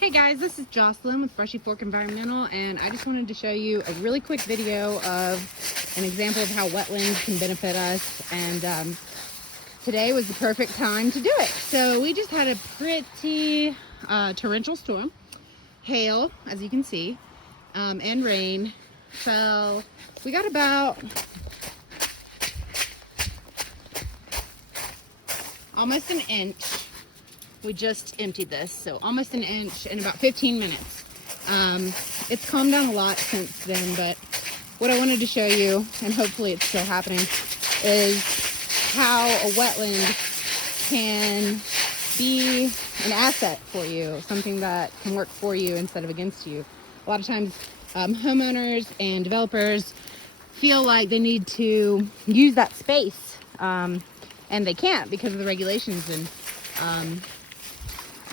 Hey guys, this is Jocelyn with Brushy Fork Environmental, and I just wanted to show you a really quick video of an example of how wetlands can benefit us, and today was the perfect time to do it. So we just had a pretty torrential storm, hail, as you can see, and rain fell. We got about almost an inch. We just emptied this, so almost an inch in about 15 minutes. It's calmed down a lot since then, but what I wanted to show you, and hopefully it's still happening, is how a wetland can be an asset for you, something that can work for you instead of against you. A lot of times homeowners and developers feel like they need to use that space, and they can't because of the regulations, and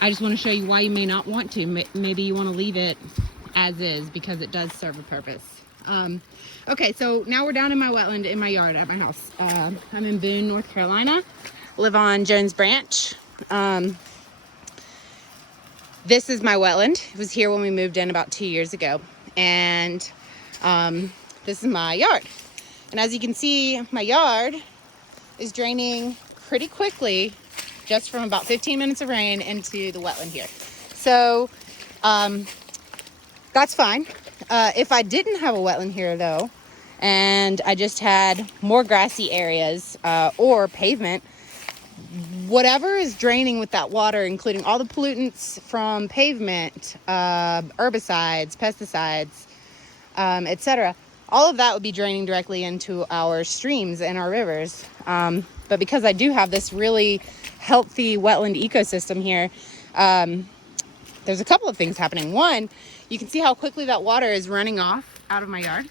I just want to show you why you may not want to. Maybe you want to leave it as is because it does serve a purpose. Okay, so now we're down in my wetland in my yard at my house. I'm in Boone, North Carolina. Live on Jones Branch. This is my wetland. It was here when we moved in about 2 years ago. And this is my yard. And as you can see, my yard is draining pretty quickly just from about 15 minutes of rain into the wetland here. So that's fine. If I didn't have a wetland here though, and I just had more grassy areas or pavement, whatever is draining with that water, including all the pollutants from pavement, herbicides, pesticides, etc., all of that would be draining directly into our streams and our rivers. But because I do have this really healthy wetland ecosystem here, there's a couple of things happening. One, you can see how quickly that water is running off out of my yard.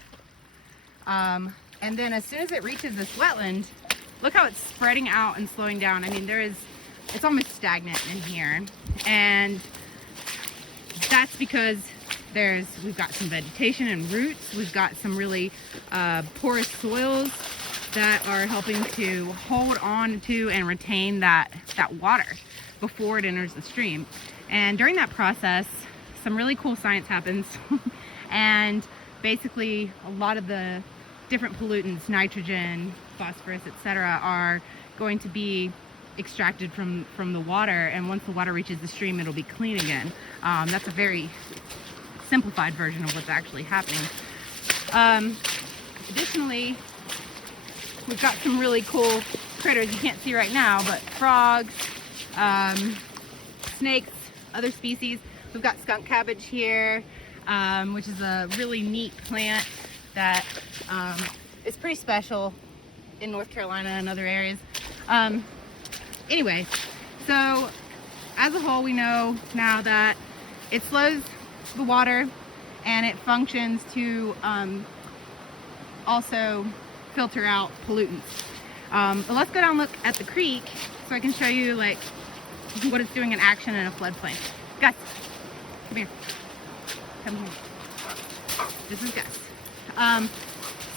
And then as soon as it reaches this wetland, look how it's spreading out and slowing down. I mean, it's almost stagnant in here. And that's because we've got some vegetation and roots. We've got some really porous soils that are helping to hold on to and retain that water before it enters the stream. And during that process, some really cool science happens. And basically a lot of the different pollutants, nitrogen, phosphorus, etc., are going to be extracted from the water, and once the water reaches the stream, it'll be clean again. That's a very simplified version of what's actually happening. Additionally, we've got some really cool critters you can't see right now, but frogs, snakes, other species. We've got skunk cabbage here, which is a really neat plant that is pretty special in North Carolina and other areas. Anyway, so as a whole, we know now that it slows the water and it functions to also filter out pollutants. But let's go down and look at the creek so I can show you like what it's doing in action in a floodplain. Gus, come here. Come here. This is Gus.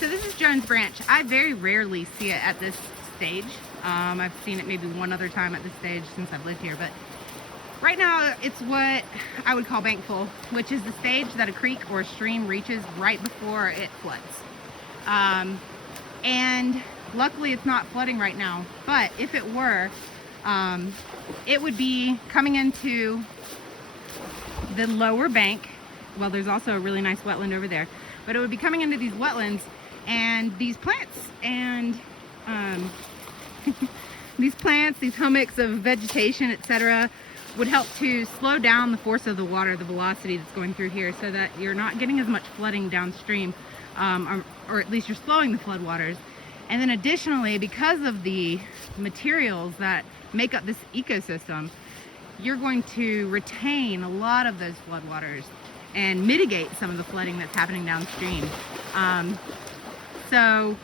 So this is Jones Branch. I very rarely see it at this stage. I've seen it maybe one other time at this stage since I've lived here, but right now it's what I would call bank full, which is the stage that a creek or a stream reaches right before it floods. And luckily it's not flooding right now, but if it were, it would be coming into the lower bank. Well, there's also a really nice wetland over there, but it would be coming into these wetlands, and these plants and these hummocks of vegetation, etc., would help to slow down the force of the water, the velocity that's going through here, so that you're not getting as much flooding downstream, or at least you're slowing the floodwaters. And then additionally, because of the materials that make up this ecosystem, you're going to retain a lot of those floodwaters and mitigate some of the flooding that's happening downstream. So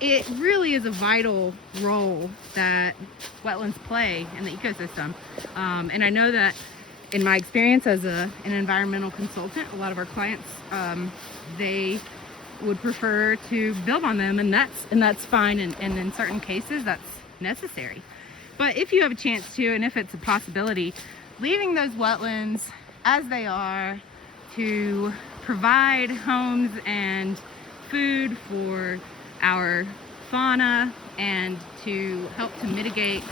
it really is a vital role that wetlands play in the ecosystem. And I know that in my experience as an environmental consultant, a lot of our clients, they would prefer to build on them, and that's fine, and in certain cases that's necessary. But if you have a chance to, and if it's a possibility, leaving those wetlands as they are to provide homes and food for our fauna and to help to mitigate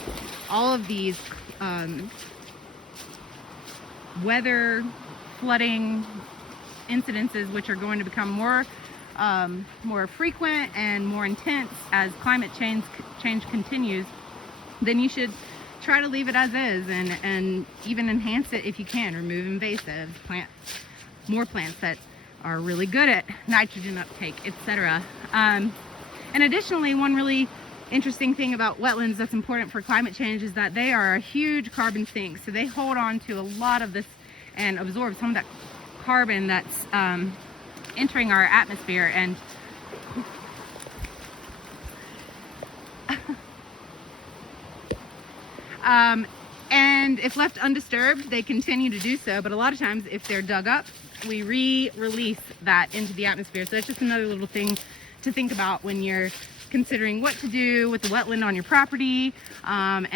all of these weather flooding incidences, which are going to become more frequent and more intense as climate change continues, then you should try to leave it as is and even enhance it if you can. Remove invasives, plant more plants that are really good at nitrogen uptake, etc. And additionally, one really interesting thing about wetlands that's important for climate change is that they are a huge carbon sink. So they hold on to a lot of this and absorb some of that carbon that's entering our atmosphere. And if left undisturbed, they continue to do so. But a lot of times, if they're dug up, we release that into the atmosphere. So it's just another little thing to think about when you're considering what to do with the wetland on your property, and